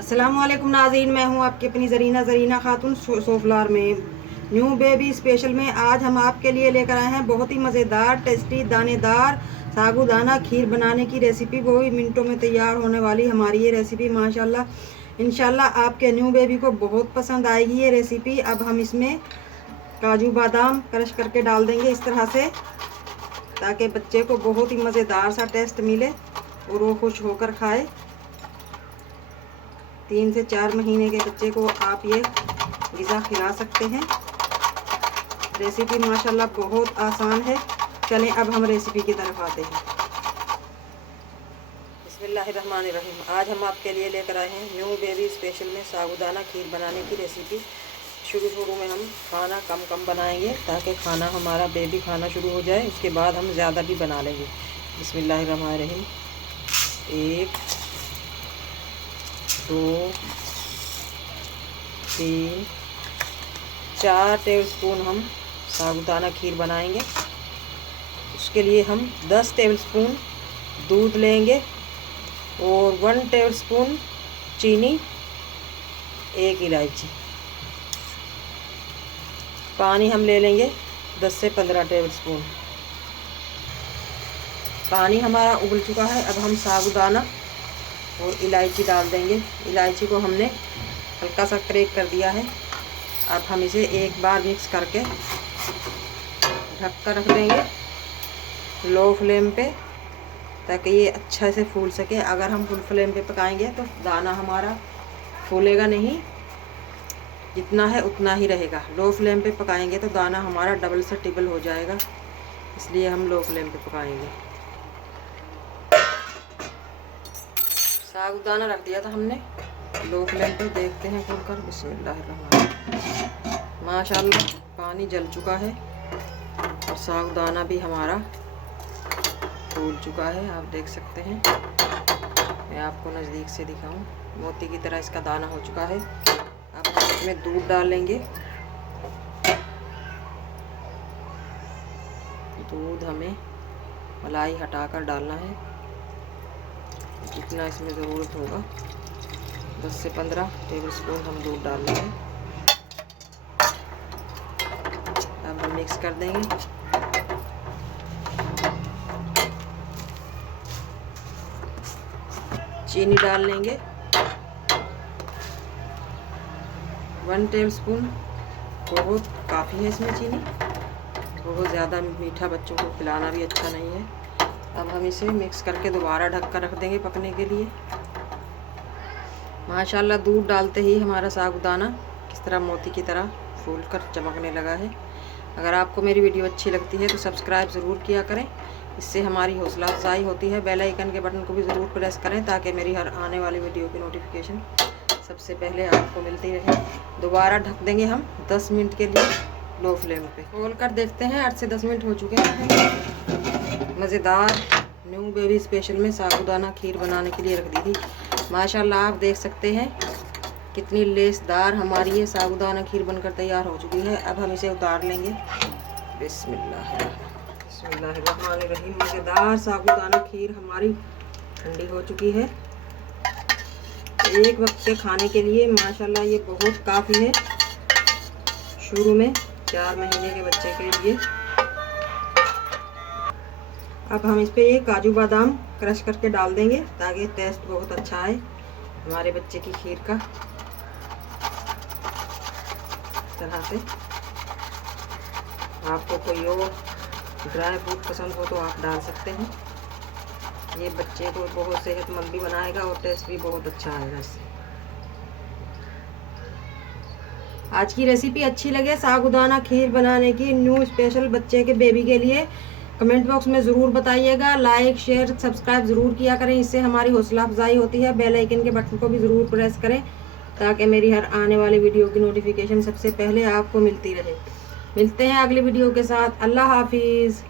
अस्सलामुअलैकुम नाज़रीन, मैं हूं आपकी अपनी ज़रीना खातून सोफलार में न्यू बेबी स्पेशल में आज हम आपके लिए लेकर आए हैं बहुत ही मज़ेदार टेस्टी दानेदार साबूदाना खीर बनाने की रेसिपी। वो भी मिनटों में तैयार होने वाली हमारी ये रेसिपी माशाल्लाह इंशाल्लाह आपके न्यू बेबी को बहुत पसंद आएगी ये रेसिपी। अब हम इसमें काजू बादाम क्रश करके डाल देंगे इस तरह से, ताकि बच्चे को बहुत ही मज़ेदार सा टेस्ट मिले और वो खुश होकर खाए। 3 से 4 महीने के बच्चे को आप ये ग़िज़ा खिला सकते हैं। रेसिपी माशाल्लाह बहुत आसान है। चलें अब हम रेसिपी की तरफ आते हैं। बिस्मिल्लाहिर्रहमानिर्रहीम। आज हम आपके लिए लेकर आए हैं न्यू बेबी स्पेशल में साबूदाना खीर बनाने की रेसिपी। शुरू में हम खाना कम बनाएंगे ताकि खाना हमारा बेबी खाना शुरू हो जाए, उसके बाद हम ज़्यादा भी बना लेंगे। बिस्मिल्लाहिर्रहमानिर्रहीम। 1 2 3 4 टेबलस्पून हम साबूदाना खीर बनाएंगे। उसके लिए हम 10 टेबलस्पून दूध लेंगे और 1 टेबलस्पून चीनी, 1 इलायची। पानी हम ले लेंगे 10 से 15 टेबलस्पून। पानी हमारा उबल चुका है। अब हम साबूदाना और इलायची डाल देंगे। इलायची को हमने हल्का सा क्रैक कर दिया है। अब हम इसे एक बार मिक्स करके ढक कर रख देंगे लो फ्लेम पे, ताकि ये अच्छा से फूल सके। अगर हम फुल फ्लेम पे पकाएंगे तो दाना हमारा फूलेगा नहीं, जितना है उतना ही रहेगा। लो फ्लेम पे पकाएंगे तो दाना हमारा डबल से ट्रिपल हो जाएगा, इसलिए हम लो फ्लेम पे पकाएंगे। साबूदाना रख दिया था हमने लो फ्लेम पे, देखते हैं खोल कर। बिस्मिल्लाहिर्रहमानिर्रहीम। माशाल्लाह पानी जल चुका है और साबूदाना भी हमारा फूल चुका है, आप देख सकते हैं। मैं आपको नज़दीक से दिखाऊं, मोती की तरह इसका दाना हो चुका है। अब हम इसमें दूध डाल लेंगे। दूध हमें मलाई हटाकर डालना है, जितना इसमें ज़रूरत होगा। 10 से 15 टेबलस्पून हम दूध डाल लेंगे। अब हम मिक्स कर देंगे। चीनी डाल लेंगे 1 टेबलस्पून, बहुत काफ़ी है इसमें चीनी। बहुत ज़्यादा मीठा बच्चों को खिलाना भी अच्छा नहीं है। अब हम इसे मिक्स करके दोबारा ढक कर रख देंगे पकने के लिए। माशाल्लाह दूध डालते ही हमारा साबूदाना किस तरह मोती की तरह फूल कर चमकने लगा है। अगर आपको मेरी वीडियो अच्छी लगती है तो सब्सक्राइब ज़रूर किया करें, इससे हमारी हौसला अफजाई होती है। बेल आइकन के बटन को भी ज़रूर प्रेस करें ताकि मेरी हर आने वाली वीडियो की नोटिफिकेशन सबसे पहले आपको मिलती रहे। दोबारा ढक देंगे हम 10 मिनट के लिए लो फ्लेम पे। खोल कर देखते हैं, 8 से 10 मिनट हो चुके हैं। मज़ेदार न्यू बेबी स्पेशल में साबूदाना खीर बनाने के लिए रख दी थी। माशाल्लाह आप देख सकते हैं कितनी लेसदार हमारी ये साबूदाना खीर बनकर तैयार हो चुकी है। अब हम इसे उतार लेंगे। बिस्मिल्लाहिर्रहमानिर्रहीम। मज़ेदार साबूदाना खीर हमारी ठंडी हो चुकी है। एक वक्त के खाने के लिए माशाल्लाह ये बहुत काफ़ी है, शुरू में 4 महीने के बच्चे के लिए। अब हम इस पे ये काजू बादाम क्रश करके डाल देंगे ताकि टेस्ट बहुत अच्छा आए हमारे बच्चे की खीर का। इस तरह से आपको कोई और ड्राई फ्रूट पसंद हो तो आप डाल सकते हैं। ये बच्चे को बहुत सेहतमंद भी बनाएगा और टेस्ट भी बहुत अच्छा आएगा इससे। आज की रेसिपी अच्छी लगे साबूदाना खीर बनाने की न्यू स्पेशल बच्चे के बेबी के लिए, कमेंट बॉक्स में ज़रूर बताइएगा। लाइक शेयर सब्सक्राइब ज़रूर किया करें, इससे हमारी हौसला अफजाई होती है। बेल आइकन के बटन को भी ज़रूर प्रेस करें ताकि मेरी हर आने वाली वीडियो की नोटिफिकेशन सबसे पहले आपको मिलती रहे। मिलते हैं अगली वीडियो के साथ। अल्लाह हाफिज़।